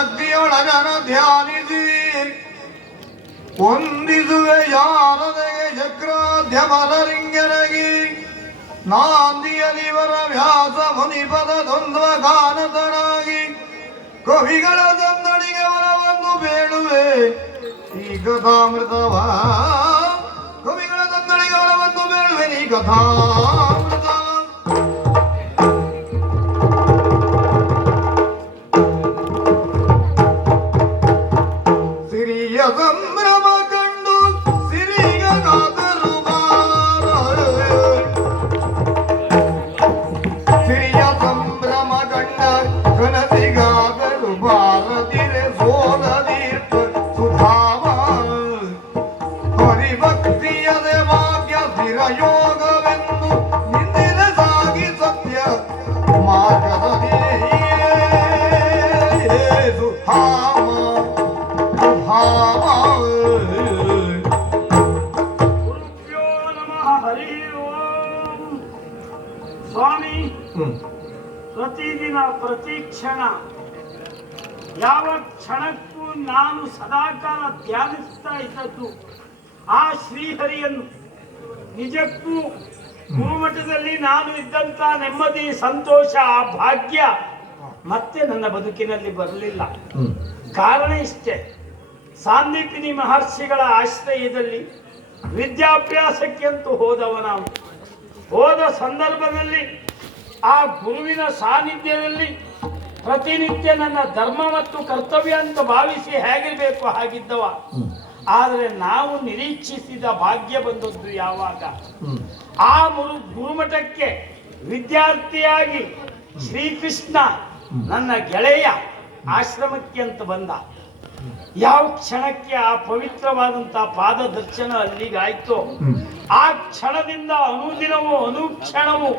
ಭಕ್ತಿಯೊಳಗನ ಧ್ಯಾನಿಸಿ. ವಂದಿಸುವೆ ಶಾರದೆಗೆ ಚಕ್ರಾಧ್ಯಮರಿಂಗರಗಿ ನಾಂದಿಯಲಿವರ ವ್ಯಾಸ ಮುನಿಪದ ದ್ವಂದ್ವ ಗಾನತನಾಗಿ ಕವಿಗಳ ತಂದಡಿಗೆ ವರವನ್ನು ಬೇಡುವೆ. ಈ ಕಥಾಮೃತವ ಕವಿಗಳ ತಂದಡಿಗೆ ವರವನ್ನು ಬೇಡುವೆ ಈ ಕಥಾಮೃತ ಕ್ಷಣಕ್ಕೂ ನಾನು ಸದಾಕಾಲ ಧ್ಯಾನಿಸ್ತಾ ಇದ್ದದ್ದು ಆ ಶ್ರೀಹರಿಯನ್ನು. ನಿಜಕ್ಕೂ ಗುರುಮಠದಲ್ಲಿ ನಾನು ಇದ್ದಂತ ನೆಮ್ಮದಿ ಸಂತೋಷ ಆ ಭಾಗ್ಯ ಮತ್ತೆ ನನ್ನ ಬದುಕಿನಲ್ಲಿ ಬರಲಿಲ್ಲ. ಕಾರಣ ಇಷ್ಟೇ. ಸಾಂದೀಪಿನಿ ಮಹರ್ಷಿಗಳ ಆಶ್ರಯದಲ್ಲಿ ವಿದ್ಯಾಭ್ಯಾಸಕ್ಕೆ ಅಂತೂ ಹೋದವ ನಾವು. ಹೋದ ಸಂದರ್ಭದಲ್ಲಿ ಆ ಗುರುವಿನ ಸಾನ್ನಿಧ್ಯದಲ್ಲಿ ಪ್ರತಿನಿತ್ಯ ನನ್ನ ಧರ್ಮ ಮತ್ತು ಕರ್ತವ್ಯ ಅಂತ ಭಾವಿಸಿ ಹೇಗಿರಬೇಕು ಹಾಗಿದ್ದವ. ಆದರೆ ನಾವು ನಿರೀಕ್ಷಿಸಿದ ಭಾಗ್ಯ ಬಂದದ್ದು ಯಾವಾಗ? ಆ ಮುರು ಗುರುಮಠಕ್ಕೆ ವಿದ್ಯಾರ್ಥಿಯಾಗಿ ಶ್ರೀಕೃಷ್ಣ ನನ್ನ ಗೆಳೆಯ ಆಶ್ರಮಕ್ಕೆ ಅಂತ ಬಂದ. ಯಾವ ಕ್ಷಣಕ್ಕೆ ಆ ಪವಿತ್ರವಾದಂತಹ ಪಾದ ದರ್ಶನ ಅಲ್ಲಿಗಾಯ್ತು ಆ ಕ್ಷಣದಿಂದ ಅನುದಿನವೂ ಅನುಕ್ಷಣವೂ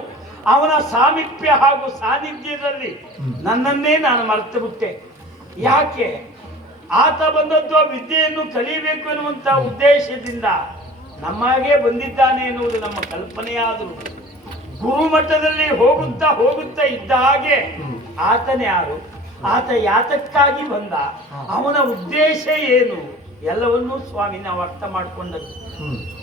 ಅವನ ಸಾಮೀಪ್ಯ ಹಾಗೂ ಸಾನ್ನಿಧ್ಯದಲ್ಲಿ ನನ್ನನ್ನೇ ನಾನು ಮರೆತು ಬಿಟ್ಟೆ. ಯಾಕೆ? ಆತ ಬಂದದ್ದು ಆ ವಿದ್ಯೆಯನ್ನು ಕಲಿಯಬೇಕು ಎನ್ನುವಂತ ಉದ್ದೇಶದಿಂದ ನಮ್ಮಾಗೆ ಬಂದಿದ್ದಾನೆ ಎನ್ನುವುದು ನಮ್ಮ ಕಲ್ಪನೆಯಾದರೂ ಗುರುಮಠದಲ್ಲಿ ಹೋಗುತ್ತಾ ಹೋಗುತ್ತಾ ಇದ್ದ ಹಾಗೆ ಆತನೇ ಯಾರು? ಆತ ಯಾತಕ್ಕಾಗಿ ಬಂದ? ಅವನ ಉದ್ದೇಶ ಏನು? ಎಲ್ಲವನ್ನೂ ಸ್ವಾಮಿ ನಾವು ಅರ್ಥ ಮಾಡಿಕೊಂಡದ್ದು.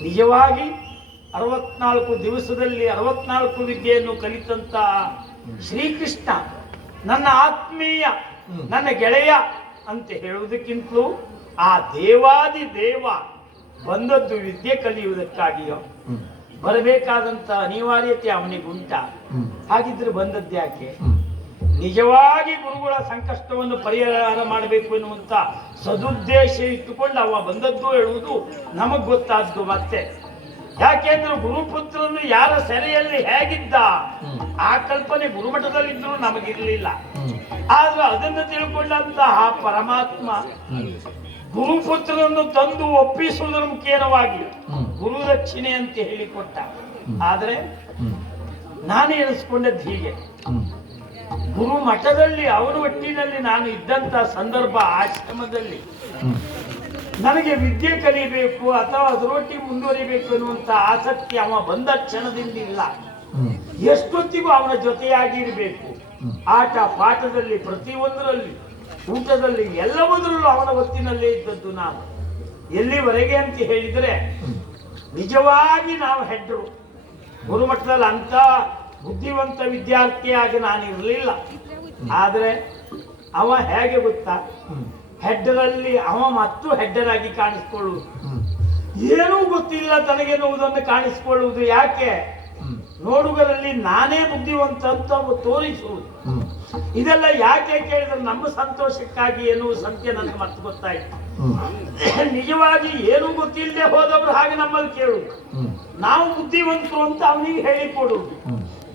ನಿಜವಾಗಿ ಅರವತ್ನಾಲ್ಕು ದಿವಸದಲ್ಲಿ ಅರವತ್ನಾಲ್ಕು ವಿದ್ಯೆಯನ್ನು ಕಲಿತಂತ ಶ್ರೀಕೃಷ್ಣ ನನ್ನ ಆತ್ಮೀಯ ನನ್ನ ಗೆಳೆಯ ಅಂತ ಹೇಳುವುದಕ್ಕಿಂತಲೂ ಆ ದೇವಾದಿ ದೇವ ಬಂದದ್ದು ವಿದ್ಯೆ ಕಲಿಯುವುದಕ್ಕಾಗಿಯೋ ಬರಬೇಕಾದಂತ ಅನಿವಾರ್ಯತೆ ಅವನಿಗುಂಟ ಹಾಗಿದ್ರೆ ಬಂದದ್ದು ಯಾಕೆ? ನಿಜವಾಗಿ ಗುರುಗಳ ಸಂಕಷ್ಟವನ್ನು ಪರಿಹಾರ ಮಾಡಬೇಕು ಎನ್ನುವಂತ ಸದುದ್ದೇಶ ಇಟ್ಟುಕೊಂಡು ಅವ ಬಂದದ್ದು ಹೇಳುವುದು ನಮಗ್ ಗೊತ್ತಾದ್ದು ಮತ್ತೆ. ಯಾಕೆಂದ್ರೆ ಗುರುಪುತ್ರನು ಯಾರ ಸೆರೆಯಲ್ಲಿ ಹೇಗಿದ್ದ? ಆ ಕಲ್ಪನೆ ಗುರುಮಠದಲ್ಲಿದ್ದರೂ ನಮಗಿರ್ಲಿಲ್ಲ. ಹ್ಮ್. ಆದ್ರೆ ಅದನ್ನು ತಿಳ್ಕೊಂಡಂತಹ ಪರಮಾತ್ಮ ಗುರುಪುತ್ರನನ್ನು ತಂದು ಒಪ್ಪಿಸುವುದರ ಮುಖೇನವಾಗಿ. ಗುರುದಕ್ಷಿಣೆ ಅಂತ ಹೇಳಿಕೊಟ್ಟ. ಆದ್ರೆ ನಾನು ಎನಿಸ್ಕೊಂಡದ್ದು ಹೀಗೆ. ಗುರು ಮಠದಲ್ಲಿ ಅವರ ಒಟ್ಟಿನಲ್ಲಿ ನಾನು ಇದ್ದಂತ ಸಂದರ್ಭ ಆಶ್ರಮದಲ್ಲಿ ನನಗೆ ವಿದ್ಯೆ ಕಲಿಬೇಕು ಅಥವಾ ಅದರೊಟ್ಟಿಗೆ ಮುಂದುವರಿಬೇಕು ಅನ್ನುವಂತ ಆಸಕ್ತಿ ಅವ ಬಂದ ಕ್ಷಣದಿಂದ ಇಲ್ಲ ಎಷ್ಟೊತ್ತಿಗೂ ಅವನ ಜೊತೆಯಾಗಿರಬೇಕು. ಆಟ ಪಾಠದಲ್ಲಿ ಪ್ರತಿಯೊಂದರಲ್ಲಿ ಊಟದಲ್ಲಿ ಎಲ್ಲವುದರಲ್ಲೂ ಅವನ ಒತ್ತಿನಲ್ಲೇ ಇದ್ದದ್ದು ನಾನು ಎಲ್ಲಿವರೆಗೆ ಅಂತ ಹೇಳಿದರೆ ನಿಜವಾಗಿ ನಾವು ಹೆಡ್ರು. ಗುರುಮಠದಲ್ಲಿ ಅಂತ ಬುದ್ಧಿವಂತ ವಿದ್ಯಾರ್ಥಿಯಾಗಿ ನಾನು ಇರಲಿಲ್ಲ ಆದರೆ ಅವ ಹೇಗೆ ಗೊತ್ತಾ? ಹೆಡ್ಡರಲ್ಲಿ ಅವ ಮತ್ತು ಹೆಡ್ಡರಾಗಿ ಕಾಣಿಸ್ಕೊಳ್ಳುವುದು. ಹ್ಮ್. ಏನೂ ಗೊತ್ತಿಲ್ಲ ತನಗೆ ನೋವುದನ್ನು ಕಾಣಿಸಿಕೊಳ್ಳುವುದು ಯಾಕೆ? ನೋಡುಗರಲ್ಲಿ ನಾನೇ ಬುದ್ಧಿವಂತ ಅಂತ ತೋರಿಸುವುದು. ಇದೆಲ್ಲ ಯಾಕೆ ಕೇಳಿದ್ರೆ ನಮ್ಮ ಸಂತೋಷಕ್ಕಾಗಿ ಎನ್ನುವ ಸತ್ಯ ನನಗೆ ಮತ್ತೆ ಗೊತ್ತಾಯ್ತು. ನಿಜವಾಗಿ ಏನೂ ಗೊತ್ತಿಲ್ಲದೆ ಹೋದವರು ಹಾಗೆ ನಮ್ಮಲ್ಲಿ ಕೇಳುವುದು ನಾವು ಬುದ್ಧಿವಂತರು ಅಂತ ಅವನಿಗೆ ಹೇಳಿಕೊಡುವುದು.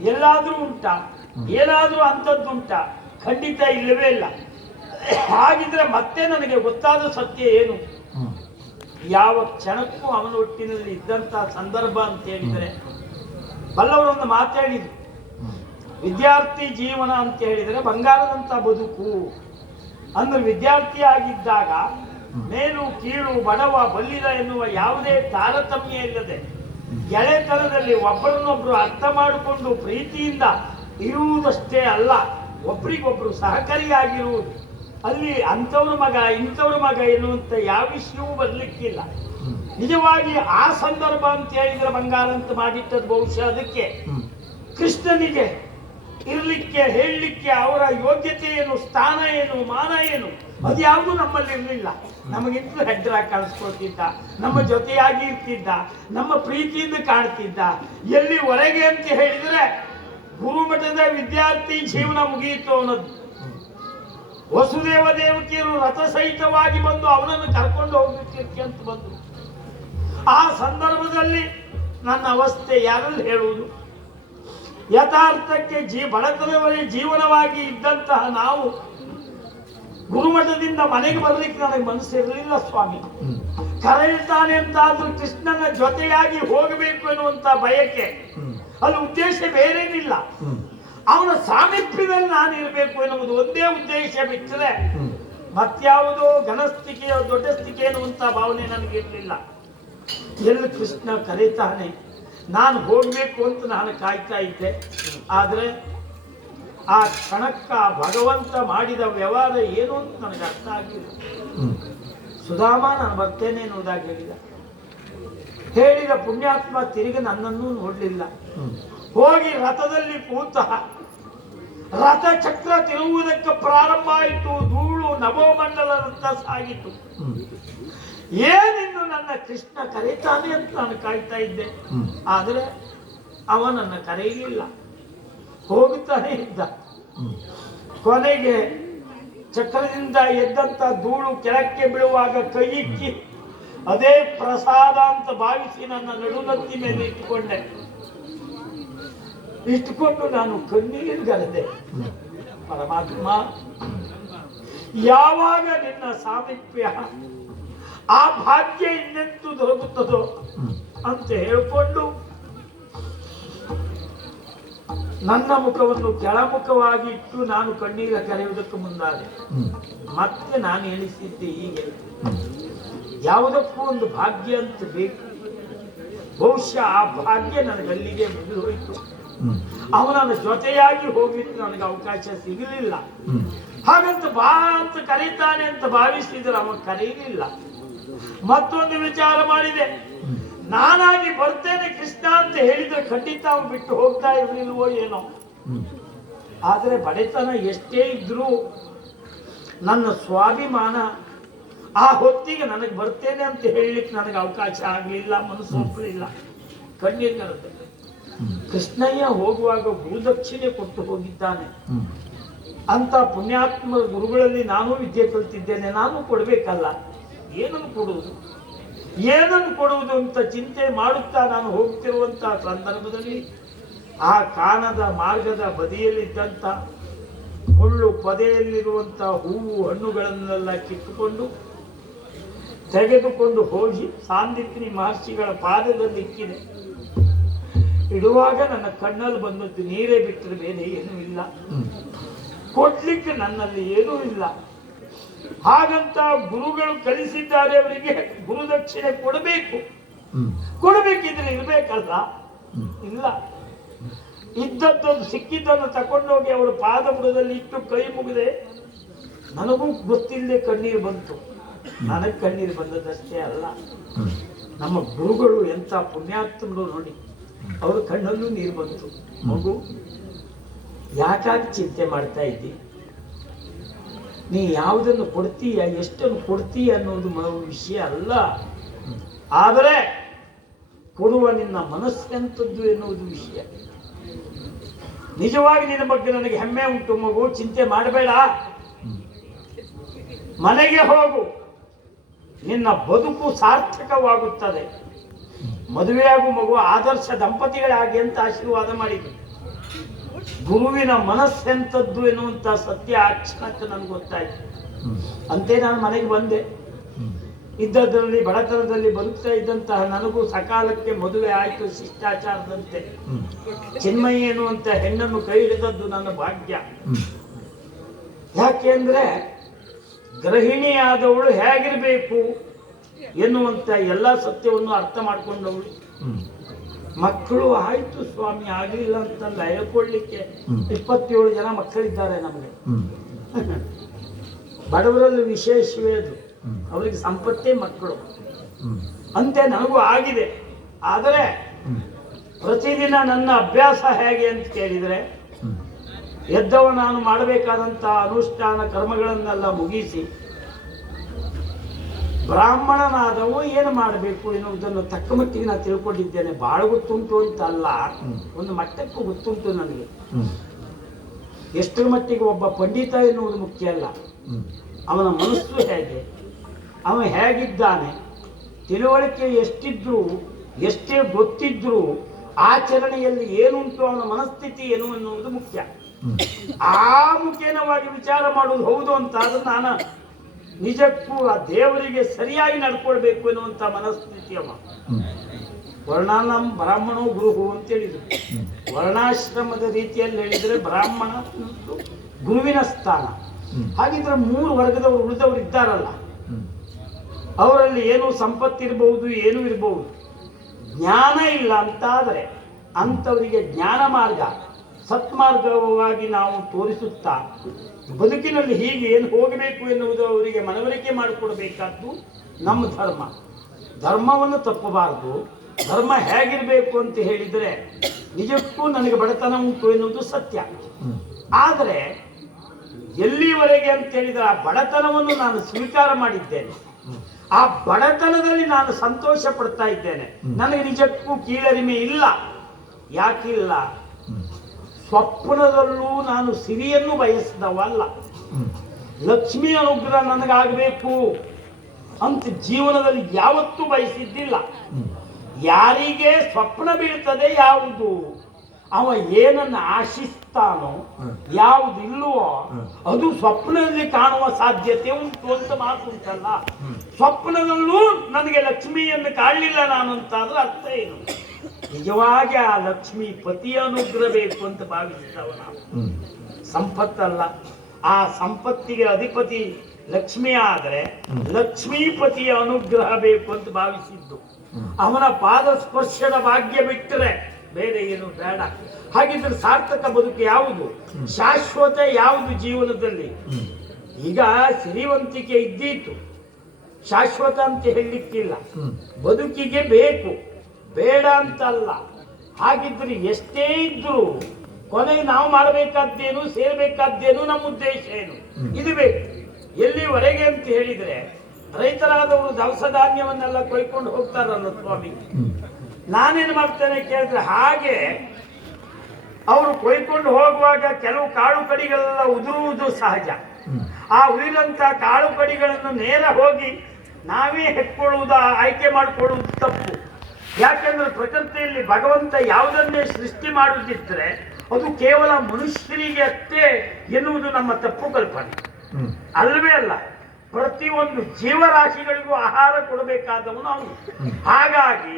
ಎಲ್ಲಾದರೂ ಎಲ್ಲಾದ್ರೂ ಉಂಟಾ? ಏನಾದ್ರೂ ಅಂಥದ್ದುಂಟಾ? ಖಂಡಿತ ಇಲ್ಲವೇ ಇಲ್ಲ. ಹಾಗಿದ್ರೆ ಮತ್ತೆ ನನಗೆ ಗೊತ್ತಾದ ಸತ್ಯ ಏನು? ಯಾವ ಕ್ಷಣಕ್ಕೂ ಅವನ ಒಟ್ಟಿನಲ್ಲಿ ಇದ್ದಂತ ಸಂದರ್ಭ ಅಂತ ಹೇಳಿದರೆ ಬಲ್ಲವರೊಂದು ಮಾತಾಡಿದ್ರು ವಿದ್ಯಾರ್ಥಿ ಜೀವನ ಅಂತ ಹೇಳಿದರೆ ಬಂಗಾರದಂತ ಬದುಕು. ಅಂದ್ರೆ ವಿದ್ಯಾರ್ಥಿ ಆಗಿದ್ದಾಗ ಮೇಲು ಕೀಳು ಬಡವ ಬಲ್ಲಿದ ಎನ್ನುವ ಯಾವುದೇ ತಾರತಮ್ಯ ಇಲ್ಲದೆ ಗೆಳೆತನದಲ್ಲಿ ಒಬ್ಬರನ್ನೊಬ್ರು ಅರ್ಥ ಮಾಡಿಕೊಂಡು ಪ್ರೀತಿಯಿಂದ ಇರುವುದಷ್ಟೇ ಅಲ್ಲ ಒಬ್ರಿಗೊಬ್ರು ಸಹಕಾರಿಯಾಗಿರುವುದು. ಅಲ್ಲಿ ಅಂಥವ್ರ ಮಗ ಇಂಥವ್ರ ಮಗ ಎನ್ನುವಂತ ಯಾವ ವಿಷಯವೂ ಬರಲಿಕ್ಕಿಲ್ಲ. ನಿಜವಾಗಿ ಆ ಸಂದರ್ಭ ಅಂತ ಹೇಳಿದ್ರೆ ಬಂಗಾರ ಅಂತ ಮಾಡಿಟ್ಟದ್ದು ಬಹುಶಃ ಅದಕ್ಕೆ. ಕೃಷ್ಣನಿಗೆ ಇರಲಿಕ್ಕೆ ಹೇಳಲಿಕ್ಕೆ ಅವರ ಯೋಗ್ಯತೆ ಏನು ಸ್ಥಾನ ಏನು ಮಾನ ಏನು ಅದ್ಯಾವುದೂ ನಮ್ಮಲ್ಲಿ ಇರಲಿಲ್ಲ. ನಮಗಿಂತಲೂ ಹೆಡ್ರ ಕಳಿಸ್ಕೊಳ್ತಿದ್ದ ನಮ್ಮ ಜೊತೆಯಾಗಿ ಇರ್ತಿದ್ದ ನಮ್ಮ ಪ್ರೀತಿಯಿಂದ ಕಾಣ್ತಿದ್ದ. ಎಲ್ಲಿ ಹೊರಗೆ ಅಂತ ಹೇಳಿದ್ರೆ ಗುರುಮಠದ ವಿದ್ಯಾರ್ಥಿ ಜೀವನ ಮುಗಿಯಿತು ಅನ್ನೋದು. ವಸುದೇವ ದೇವಕಿಯರು ರಥಸಹಿತವಾಗಿ ಬಂದು ಅವನನ್ನು ಕರ್ಕೊಂಡು ಹೋಗ್ಲಿಕ್ಕೆ ಅಂತ ಬಂದರು. ಆ ಸಂದರ್ಭದಲ್ಲಿ ನನ್ನ ಅವಸ್ಥೆ ಯಾರಲ್ಲಿ ಹೇಳುವುದು? ಯಥಾರ್ಥಕ್ಕೆ ಜೀ ಬಡತನವೇ ಜೀವನವಾಗಿ ಇದ್ದಂತಹ ನಾವು ಗುರುಮಠದಿಂದ ಮನೆಗೆ ಬರಲಿಕ್ಕೆ ನನಗೆ ಮನಸ್ಸಿರಲಿಲ್ಲ ಸ್ವಾಮಿ. ಕರೆಯುತ್ತಾನೆ ಕರೆಯುತ್ತಾನೆ ಅಂತಾದ್ರೂ ಕೃಷ್ಣನ ಜೊತೆಯಾಗಿ ಹೋಗಬೇಕು ಎನ್ನುವಂತ ಬಯಕೆ. ಅಲ್ಲಿ ಉದ್ದೇಶ ಬೇರೇನಿಲ್ಲ. ಅವನ ಸಾಮೀಪ್ಯದಲ್ಲಿ ನಾನು ಇರಬೇಕು ಎನ್ನುವುದು ಒಂದೇ ಉದ್ದೇಶ ಬಿಟ್ಟರೆ ಮತ್ಯಾವುದೋ ಘನಸ್ಥಿಕೆಯೋ ದೊಡ್ಡಸ್ತಿಕೆ ಎನ್ನುವಂತ ಭಾವನೆ ನನಗೆ ಇರಲಿಲ್ಲ. ಎಲ್ಲಿ ಕೃಷ್ಣ ಕರೀತಾನೆ ನಾನು ಹೋಗಬೇಕು ಅಂತ ನಾನು ಕಾಯ್ತಾ ಇದ್ದೆ. ಆದರೆ ಆ ಕ್ಷಣಕ್ಕ ಭಗವಂತ ಮಾಡಿದ ವ್ಯವಹಾರ ಏನು ಅಂತ ನನಗೆ ಅರ್ಥ ಆಗಲಿಲ್ಲ. ಸುಧಾಮ ನಾನು ಬರ್ತೇನೆ ಎನ್ನುವುದಾಗಿ ಹೇಳಿದ. ಹೇಳಿದ ಪುಣ್ಯಾತ್ಮ ತಿರುಗಿ ನನ್ನನ್ನು ನೋಡಲಿಲ್ಲ. ಹೋಗಿ ರಥದಲ್ಲಿ ಕೂತ ರಥ ಚಕ್ರ ತಿರುವುದಕ್ಕೆ ಪ್ರಾರಂಭ ಆಯಿತು. ಧೂಳು ನವೋಮಂಡಲದಂತ ಸಾಗಿತು. ಏನಿನ್ನು ನನ್ನ ಕೃಷ್ಣ ಕರೀತಾನೆ ಅಂತ ನಾನು ಕಾಯ್ತಾ ಇದ್ದೆ. ಆದರೆ ಅವನನ್ನು ಕರೆಯಲಿಲ್ಲ. ಹೋಗುತ್ತಾನೆ ಇದ್ದ. ಕೊನೆಗೆ ಚಕ್ರದಿಂದ ಎದ್ದಂತ ಧೂಳು ಕೆಳಕ್ಕೆ ಬೀಳುವಾಗ ಕೈಯಿಕ್ಕಿ ಅದೇ ಪ್ರಸಾದ ಅಂತ ಭಾವಿಸಿ ನನ್ನ ನಡುನತ್ತಿ ಮೇಲೆ ಇಟ್ಟುಕೊಂಡೆ. ಇಟ್ಟುಕೊಂಡು ನಾನು ಕಣ್ಣೀರುಗಲದೆ. ಪರಮಾತ್ಮ, ಯಾವಾಗ ನಿನ್ನ ಸಾಮೀಪ್ಯ ಆ ಭಾಗ್ಯ ಇನ್ನೆಂತೂ ದೊರಕುತ್ತದೋ ಅಂತ ಹೇಳಿಕೊಂಡು ನನ್ನ ಮುಖವನ್ನು ಕೆಳಮುಖವಾಗಿ ಇಟ್ಟು ನಾನು ಕಣ್ಣೀರ ಕರೆಯುವುದಕ್ಕೆ ಮುಂದಾದೆ ಮತ್ತೆ ನಾನು ಎಣಿಸಿದ್ದೆ ಹೀಗೆ ಯಾವುದಕ್ಕೂ ಒಂದು ಭಾಗ್ಯ ಅಂತ ಬೇಕು ಬಹುಶಃ ಆ ಭಾಗ್ಯ ನನಗೆ ಅಲ್ಲಿಗೆ ಮುಗಿದು ಹೋಯಿತು. ಅವನ ಜೊತೆಯಾಗಿ ಹೋಗ್ಲಿಕ್ಕೆ ನನಗೆ ಅವಕಾಶ ಸಿಗಲಿಲ್ಲ. ಹಾಗಂತ ಬಾ ಅಂತ ಕರೀತಾನೆ ಅಂತ ಭಾವಿಸಿದ್ರೆ ಅವ ಕರೀಲಿಲ್ಲ. ಮತ್ತೊಂದು ವಿಚಾರ ಮಾಡಿದೆ. ನಾನಾಗಿ ಬರ್ತೇನೆ ಕೃಷ್ಣ ಅಂತ ಹೇಳಿದ್ರೆ ಖಂಡಿತ ಅವನು ಬಿಟ್ಟು ಹೋಗ್ತಾ ಇರ್ಲಿಲ್ವೋ ಏನೋ. ಆದರೆ ಬಡತನ ಎಷ್ಟೇ ಇದ್ರೂ ನನ್ನ ಸ್ವಾಭಿಮಾನ ಆ ಹೊತ್ತಿಗೆ ನನಗೆ ಬರ್ತೇನೆ ಅಂತ ಹೇಳಲಿಕ್ಕೆ ನನಗೆ ಅವಕಾಶ ಆಗಲಿಲ್ಲ ಮನಸ್ಸು ಒಪ್ಪಲಿಲ್ಲ ಕಣ್ಣೀರು ಕರುತ್ತೆ. ಕೃಷ್ಣಯ್ಯ ಹೋಗುವಾಗ ಗುರುದಕ್ಷಿಣೆ ಕೊಟ್ಟು ಹೋಗಿದ್ದಾನೆ. ಅಂತ ಪುಣ್ಯಾತ್ಮ ಗುರುಗಳಲ್ಲಿ ನಾನು ವಿದ್ಯೆ ಕಲಿತಿದ್ದೇನೆ ನಾನು ಕೊಡಬೇಕಲ್ಲ. ಏನನ್ನು ಕೊಡುವುದು? ಏನನ್ನು ಕೊಡುವುದು ಅಂತ ಚಿಂತೆ ಮಾಡುತ್ತಾ ನಾನು ಹೋಗ್ತಿರುವಂತಹ ಸಂದರ್ಭದಲ್ಲಿ ಆ ಕಾನದ ಮಾರ್ಗದ ಬದಿಯಲ್ಲಿದ್ದಂಥ ಮುಳ್ಳು ಪೊದೆಯಲ್ಲಿರುವಂಥ ಹೂವು ಹಣ್ಣುಗಳನ್ನೆಲ್ಲ ಕಿತ್ತುಕೊಂಡು ತೆಗೆದುಕೊಂಡು ಹೋಗಿ ಸಾಂದಿತ್ರಿ ಮಹರ್ಷಿಗಳ ಪಾದದಲ್ಲಿ ಇಕ್ಕಿದೆ. ಇಡುವಾಗ ನನ್ನ ಕಣ್ಣಲ್ಲಿ ಬಂದದ್ದು ನೀರೇ ಬಿಟ್ಟರೆ ಬೇರೆ ಏನೂ ಇಲ್ಲ. ಕೊಡ್ಲಿಕ್ಕೆ ನನ್ನಲ್ಲಿ ಏನೂ ಇಲ್ಲ. ಹಾಗಂತ ಗುರುಗಳು ಕಲಿಸಿದ್ದಾರೆ ಅವರಿಗೆ ಗುರುದಕ್ಷಿಣೆ ಕೊಡಬೇಕು. ಕೊಡಬೇಕಿದ್ರೆ ಇರಬೇಕಲ್ಲ. ಇಲ್ಲ. ಇದ್ದದ್ದೊಂದು ಸಿಕ್ಕಿದ್ದನ್ನು ತಕೊಂಡೋಗಿ ಅವರು ಪಾದ ಬುಡದಲ್ಲಿ ಇಟ್ಟು ಕೈ ಮುಗಿದೆ ನನಗೂ ಗೊತ್ತಿಲ್ಲದೆ ಕಣ್ಣೀರು ಬಂತು. ನನಗೆ ಕಣ್ಣೀರು ಬಂದದಷ್ಟೇ ಅಲ್ಲ. ನಮ್ಮ ಗುರುಗಳು ಎಂಥ ಪುಣ್ಯಾತ್ಮರು ನೋಡಿ. ಅವರ ಕಣ್ಣಲ್ಲೂ ನೀರು ಬಂತು. ಮಗು, ಯಾಕಾಗಿ ಚಿಂತೆ ಮಾಡ್ತಾ ಇದ್ದಿ? ನೀ ಯಾವುದನ್ನು ಕೊಡ್ತೀಯ, ಎಷ್ಟನ್ನು ಕೊಡ್ತೀಯ ಅನ್ನೋದು ವಿಷಯ ಅಲ್ಲ. ಆದರೆ, ಕೊಡುವ ನಿನ್ನ ಮನಸ್ಸೆಂಥದ್ದು ಎನ್ನುವುದು ವಿಷಯ. ನಿಜವಾಗಿ ನಿನ್ನ ಬಗ್ಗೆ ನನಗೆ ಹೆಮ್ಮೆ ಉಂಟು ಮಗು, ಚಿಂತೆ ಮಾಡಬೇಡ. ಮನೆಗೆ ಹೋಗು. ನಿನ್ನ ಬದುಕು ಸಾರ್ಥಕವಾಗುತ್ತದೆ. ಮದುವೆಯಾಗು ಮಗು ಆದರ್ಶ ದಂಪತಿಗಳಾಗಿ ಅಂತ ಆಶೀರ್ವಾದ ಮಾಡಿದ್ರು ಗುರುವಿನ ಮನಸ್ಸೆಂಥದ್ದು ಎನ್ನುವಂಥ ಸತ್ಯ ಆ ಕ್ಷಣಕ್ಕೆ ನನಗೆ ಗೊತ್ತಾಯ್ತು. ಅಂತೆ ನಾನು ಮನೆಗೆ ಬಂದೆ. ಇದ್ದದ್ರಲ್ಲಿ, ಬಡತನದಲ್ಲಿ ಬದುಕ್ತಾ ಇದ್ದಂತಹ ನನಗೂ ಸಕಾಲಕ್ಕೆ ಮದುವೆ ಆಯಿತು ಶಿಷ್ಟಾಚಾರದಂತೆ. ಚಿನ್ಮಯಿ ಎನ್ನುವಂಥ ಹೆಣ್ಣನ್ನು ಕೈ ಹಿಡಿದದ್ದು ನನ್ನ ಭಾಗ್ಯ. ಯಾಕೆಂದ್ರೆ ಗೃಹಿಣಿಯಾದವಳು ಹೇಗಿರಬೇಕು ಎನ್ನುವಂತ ಎಲ್ಲ ಸತ್ಯವನ್ನು ಅರ್ಥ ಮಾಡ್ಕೊಂಡವಳು. ಹ್ಮ್. ಮಕ್ಕಳು ಆಯ್ತು ಸ್ವಾಮಿ ಆಗಲಿಲ್ಲ ಅಂತ ಹೇಳ್ಕೊಳ್ಲಿಕ್ಕೆ ಹ್ಮ್. ಇಪ್ಪತ್ತೇಳು ಜನ ಮಕ್ಕಳಿದ್ದಾರೆ ನಮಗೆ. ಬಡವರಲ್ಲಿ ವಿಶೇಷವೇ ಅದು. ಅವರಿಗೆ ಸಂಪತ್ತೇ ಮಕ್ಕಳು. ಅಂತೆ ನನಗೂ ಆಗಿದೆ. ಆದರೆ ಪ್ರತಿದಿನ ನನ್ನ ಅಭ್ಯಾಸ ಹೇಗೆ ಅಂತ ಕೇಳಿದರೆ ಎದ್ದವ ನಾನು ಮಾಡಬೇಕಾದಂಥ ಅನುಷ್ಠಾನ ಕರ್ಮಗಳನ್ನೆಲ್ಲ ಮುಗಿಸಿ ಬ್ರಾಹ್ಮಣನಾದವು ಏನು ಮಾಡಬೇಕು ಎನ್ನುವುದನ್ನು ತಕ್ಕ ಮಟ್ಟಿಗೆ ನಾನು ತಿಳ್ಕೊಂಡಿದ್ದೇನೆ. ಭಾಳ ಗೊತ್ತುಂಟು ಅಂತ ಅಲ್ಲ ಹ್ಮ್. ಒಂದು ಮಟ್ಟಕ್ಕೂ ಗೊತ್ತುಂಟು ನನಗೆ. ಎಷ್ಟರ ಮಟ್ಟಿಗೆ ಒಬ್ಬ ಪಂಡಿತ ಎನ್ನುವುದು ಮುಖ್ಯ ಅಲ್ಲ. ಅವನ ಮನಸ್ಸು ಹೇಗೆ? ಅವನು ಹೇಗಿದ್ದಾನೆ? ತಿಳುವಳಿಕೆ ಎಷ್ಟಿದ್ರೂ ಎಷ್ಟೇ ಗೊತ್ತಿದ್ರೂ ಆಚರಣೆಯಲ್ಲಿ ಏನುಂಟು ಅವನ ಮನಸ್ಥಿತಿ ಏನು ಅನ್ನುವುದು ಮುಖ್ಯ ಆ ಮುಖೇನವಾಗಿ ವಿಚಾರ ಮಾಡುವುದು ಹೌದು ಅಂತ ಅದನ್ನು ನಾನು ನಿಜಕ್ಕೂ ಆ ದೇವರಿಗೆ ಸರಿಯಾಗಿ ನಡ್ಕೊಳ್ಬೇಕು ಎನ್ನುವಂತ ಮನಸ್ಥಿತಿ ಅವ. ವರ್ಣಾನಂ ಬ್ರಾಹ್ಮಣೋ ಗುರುಹು ಅಂತ ಹೇಳಿದ್ರು. ವರ್ಣಾಶ್ರಮದ ರೀತಿಯಲ್ಲಿ ಹೇಳಿದ್ರೆ ಬ್ರಾಹ್ಮಣ ಗುರುವಿನ ಸ್ಥಾನ. ಹಾಗಿದ್ರೆ ಮೂರು ವರ್ಗದವರು ಉಳಿದವರು ಇದ್ದಾರಲ್ಲ. ಅವರಲ್ಲಿ ಏನು ಸಂಪತ್ತಿರಬಹುದು, ಏನು ಇರಬಹುದು. ಜ್ಞಾನ ಇಲ್ಲ ಅಂತಾದರೆ ಅಂಥವರಿಗೆ ಜ್ಞಾನ ಮಾರ್ಗ. ಸತ್ಮಾರ್ಗವಾಗಿ ನಾವು ತೋರಿಸುತ್ತಾ ಬದುಕಿನಲ್ಲಿ ಹೀಗೆ ಏನು ಹೋಗಬೇಕು ಎನ್ನುವುದು ಅವರಿಗೆ ಮನವರಿಕೆ ಮಾಡಿಕೊಡಬೇಕಾದ್ದು ನಮ್ಮ ಧರ್ಮ. ಧರ್ಮವನ್ನು ತಪ್ಪಬಾರದು. ಧರ್ಮ ಹೇಗಿರಬೇಕು ಅಂತ ಹೇಳಿದರೆ ನಿಜಕ್ಕೂ ನನಗೆ ಬಡತನ ಉಂಟು ಎನ್ನುವುದು ಸತ್ಯ. ಆದರೆ ಎಲ್ಲಿವರೆಗೆ ಅಂತ ಹೇಳಿದರೆ ಆ ಬಡತನವನ್ನು ನಾನು ಸ್ವೀಕಾರ ಮಾಡಿದ್ದೇನೆ. ಆ ಬಡತನದಲ್ಲಿ ನಾನು ಸಂತೋಷ ಪಡ್ತಾ ಇದ್ದೇನೆ. ನನಗೆ ನಿಜಕ್ಕೂ ಕೀಳರಿಮೆ ಇಲ್ಲ. ಯಾಕಿಲ್ಲ? ಸ್ವಪ್ನದಲ್ಲೂ ನಾನು ಸಿರಿಯನ್ನು ಬಯಸಿದವಲ್ಲ. ಲಕ್ಷ್ಮಿ ಅನುಗ್ರಹ ನನಗಾಗಬೇಕು ಅಂತ ಜೀವನದಲ್ಲಿ ಯಾವತ್ತೂ ಬಯಸಿದ್ದಿಲ್ಲ. ಯಾರಿಗೆ ಸ್ವಪ್ನ ಬೀಳ್ತದೆ ಯಾವುದು? ಅವ ಏನನ್ನು ಆಶಿಸ್ತಾನೋ ಯಾವುದಿಲ್ಲವೋ ಯಾವುದು ಇಲ್ಲವೋ ಅದು ಸ್ವಪ್ನದಲ್ಲಿ ಕಾಣುವ ಸಾಧ್ಯತೆ ಉಂಟು ಅಂತ ಮಾತು ಉಂಟಲ್ಲ. ಸ್ವಪ್ನದಲ್ಲೂ ನನಗೆ ಲಕ್ಷ್ಮಿಯನ್ನು ಕಾಣಲಿಲ್ಲ ನಾನು ಅಂತಾದ್ರೆ ಅರ್ಥ ಏನು? ನಿಜವಾಗಿ ಆ ಲಕ್ಷ್ಮಿ ಪತಿಯ ಅನುಗ್ರಹ ಬೇಕು ಅಂತ ಭಾವಿಸಿದವ ನಾವು. ಸಂಪತ್ತಲ್ಲ. ಆ ಸಂಪತ್ತಿಗೆ ಅಧಿಪತಿ ಲಕ್ಷ್ಮಿ ಆದರೆ ಲಕ್ಷ್ಮೀ ಲಕ್ಷ್ಮೀಪತಿಯ ಅನುಗ್ರಹ ಬೇಕು ಅಂತ ಭಾವಿಸಿದ್ದು. ಅವನ ಪಾದ ಸ್ಪರ್ಶದ ಭಾಗ್ಯ ಬಿಟ್ಟರೆ ಬೇರೆ ಏನು ಬೇಡ. ಹಾಗಿದ್ರೆ ಸಾರ್ಥಕ ಬದುಕು ಯಾವುದು? ಶಾಶ್ವತ ಯಾವುದು ಜೀವನದಲ್ಲಿ? ಈಗ ಸಿರಿವಂತಿಕೆ ಇದ್ದೀತು. ಶಾಶ್ವತ ಅಂತ ಹೇಳಲಿಕ್ಕಿಲ್ಲ ಬದುಕಿಗೆ ಬೇಕು. ಬೇಡ ಅಂತಲ್ಲ. ಹಾಗಿದ್ರೆ ಎಷ್ಟೇ ಇದ್ರು ಕೊನೆಗೆ ನಾವು ಮಾಡಬೇಕಾದ್ದೇನು ಸೇರ್ಬೇಕಾದ್ದೇನು ನಮ್ಮ ಉದ್ದೇಶ ಏನು. ಇದು ಬೇಕು. ಎಲ್ಲಿವರೆಗೆ ಅಂತ ಹೇಳಿದ್ರೆ ರೈತರಾದವರು ದವಸ ಧಾನ್ಯವನ್ನೆಲ್ಲ ಕೊಯ್ಕೊಂಡು ಹೋಗ್ತಾರಲ್ಲ ಸ್ವಾಮಿ. ನಾನೇನು ಮಾಡ್ತೇನೆ ಕೇಳಿದ್ರೆ ಹಾಗೆ ಅವರು ಕೊಯ್ಕೊಂಡು ಹೋಗುವಾಗ ಕೆಲವು ಕಾಳು ಕಡಿಗಳೆಲ್ಲ ಉದುರುವುದು ಸಹಜ. ಆ ಉಳಿದಂತ ಕಾಳು ಕಡಿಗಳನ್ನು ನೇರ ಹೋಗಿ ನಾವೇ ಹೆಕ್ಕೊಳ್ಳುವುದು ಆಯ್ಕೆ ಮಾಡಿಕೊಳ್ಳುವುದು ತಪ್ಪು. ಯಾಕೆಂದ್ರೆ ಪ್ರಕೃತಿಯಲ್ಲಿ ಭಗವಂತ ಯಾವುದನ್ನೇ ಸೃಷ್ಟಿ ಮಾಡುತ್ತಿದ್ದರೆ ಅದು ಕೇವಲ ಮನುಷ್ಯರಿಗೆ ಅಷ್ಟೇ ಎನ್ನುವುದು ನಮ್ಮ ತಪ್ಪು ಕಲ್ಪನೆ. ಅಲ್ಲವೇ ಅಲ್ಲ ಪ್ರತಿಯೊಂದು ಜೀವರಾಶಿಗಳಿಗೂ ಆಹಾರ ಕೊಡಬೇಕಾದವನು ಅವನು. ಹಾಗಾಗಿ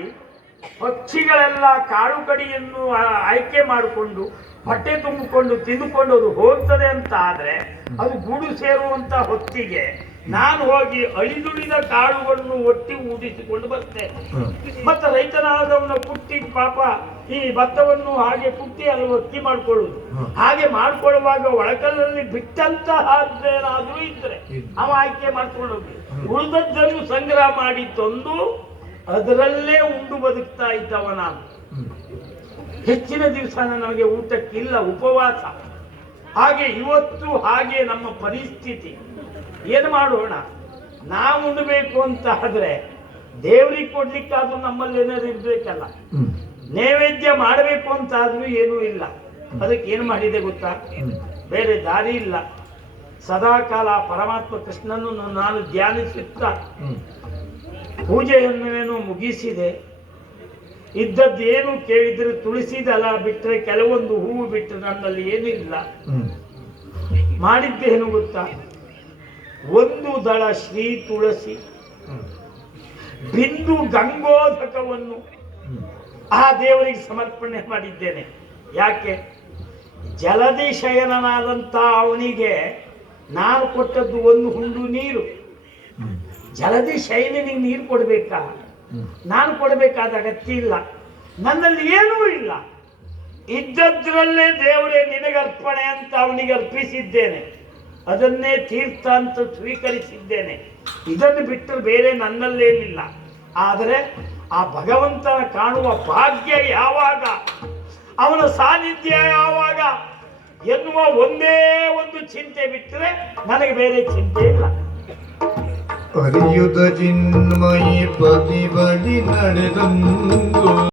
ಪಕ್ಷಿಗಳೆಲ್ಲ ಕಾಡು ಕಡಿಯನ್ನು ಆಯ್ಕೆ ಮಾಡಿಕೊಂಡು ಹೊಟ್ಟೆ ತುಂಬಿಕೊಂಡು ತಿಂದುಕೊಂಡು ಅದು ಹೋಗ್ತದೆ ಅಂತ ಆದರೆ ಅದು ಗೂಡು ಸೇರುವಂತ ಹೊತ್ತಿಗೆ ನಾನು ಹೋಗಿ ಅಳಿದುಳಿದ ಕಾಳುಗಳನ್ನು ಒಟ್ಟಿ ಊದಿಸಿಕೊಂಡು ಬರ್ತೇನೆ. ಮತ್ತೆ ರೈತನಾದವನ ಕುಟ್ಟಿ ಪಾಪ ಈ ಭತ್ತವನ್ನು ಹಾಗೆ ಕುಟ್ಟಿ ಅಲ್ಲಿ ಒತ್ತಿ ಮಾಡ್ಕೊಳ್ಳುದು ಹಾಗೆ ಮಾಡ್ಕೊಳ್ಳುವಾಗ ಒಳಕಲ್ಲಲ್ಲಿ ಬಿಟ್ಟಂತಹ ಇದ್ರೆ ಇದ್ರೆ. ಅವ ಆಯ್ಕೆ ಮಾಡ್ಕೊಂಡು ಹೋಗಿ ಉಳಿದದ್ದನ್ನು ಸಂಗ್ರಹ ಮಾಡಿ ತಂದು ಅದರಲ್ಲೇ ಉಂಡು ಬದುಕ್ತಾ ಇದ್ದವ ನಾನು. ಹೆಚ್ಚಿನ ದಿವಸ ನಮಗೆ ಊಟಕ್ಕಿಲ್ಲ ಉಪವಾಸ. ಹಾಗೆ ಇವತ್ತು ಹಾಗೆ ನಮ್ಮ ಪರಿಸ್ಥಿತಿ. ಏನು ಮಾಡೋಣ? ನಾವು ಉಣ್ಬೇಕು ಅಂತ ಆದ್ರೆ ದೇವರಿಗೆ ಕೊಡ್ಲಿಕ್ಕಾದ್ರೂ ನಮ್ಮಲ್ಲಿ ಏನಾದ್ರು ಇರ್ಬೇಕಲ್ಲ. ನೈವೇದ್ಯ ಮಾಡಬೇಕು ಅಂತ ಆದ್ರೂ ಏನೂ ಇಲ್ಲ. ಅದಕ್ಕೆ ಏನು ಮಾಡಿದೆ ಗೊತ್ತಾ? ಬೇರೆ ದಾರಿ ಇಲ್ಲ. ಸದಾಕಾಲ ಪರಮಾತ್ಮ ಕೃಷ್ಣನನ್ನು ನಾನು ಧ್ಯಾನಿಸುತ್ತಾ ಪೂಜೆಯನ್ನು ಮುಗಿಸಿದೆ. ಇದ್ದದ್ದೇನು ಕೇಳಿದ್ರೆ ತುಳಸಿ ದಳ ಬಿಟ್ಟರೆ ಕೆಲವೊಂದು ಹೂವು ಬಿಟ್ಟರೆ ನನ್ನಲ್ಲಿ ಏನಿಲ್ಲ. ಹ್ಮ್. ಮಾಡಿದ್ದೇನು ಗೊತ್ತಾ? ಒಂದು ದಳ ಶ್ರೀ ತುಳಸಿ ಬಿಂದು ಗಂಗೋಧಕವನ್ನು ಆ ದೇವರಿಗೆ ಸಮರ್ಪಣೆ ಮಾಡಿದ್ದೇನೆ. ಯಾಕೆ? ಜಲದಿ ಶಯನನಾದಂಥ ಅವನಿಗೆ ನಾನು ಕೊಟ್ಟದ್ದು ಒಂದು ಹುಂಡು ನೀರು. ಜಲದಿ ಶಯನಿಗೆ ನೀರು ಕೊಡಬೇಕಾ? ನಾನು ಕೊಡಬೇಕಾದ ಅಗತ್ಯ ಇಲ್ಲ. ನನ್ನಲ್ಲಿ ಏನೂ ಇಲ್ಲ. ಇದ್ದದ್ರಲ್ಲೇ ದೇವರೇ ನಿನಗೆ ಅರ್ಪಣೆ ಅಂತ ಅವನಿಗೆ ಅರ್ಪಿಸಿದ್ದೇನೆ. ಅದನ್ನೇ ತೀರ್ಥ ಅಂತ ಸ್ವೀಕರಿಸಿದ್ದೇನೆ. ಇದನ್ನು ಬಿಟ್ಟರೆ ಬೇರೆ ನನ್ನಲ್ಲೇನಿಲ್ಲ. ಆದರೆ ಆ ಭಗವಂತನ ಕಾಣುವ ಭಾಗ್ಯ ಯಾವಾಗ? ಅವನ ಸಾನ್ನಿಧ್ಯ ಯಾವಾಗ? ಎನ್ನುವ ಒಂದೇ ಒಂದು ಚಿಂತೆ ಬಿಟ್ಟರೆ ನನಗೆ ಬೇರೆ ಚಿಂತೆ ಇಲ್ಲ. ಅರಿಯುದ ಚಿನ್ಮಯಿ ಪದಿ ಬಳಿ ನಡೆದಂದು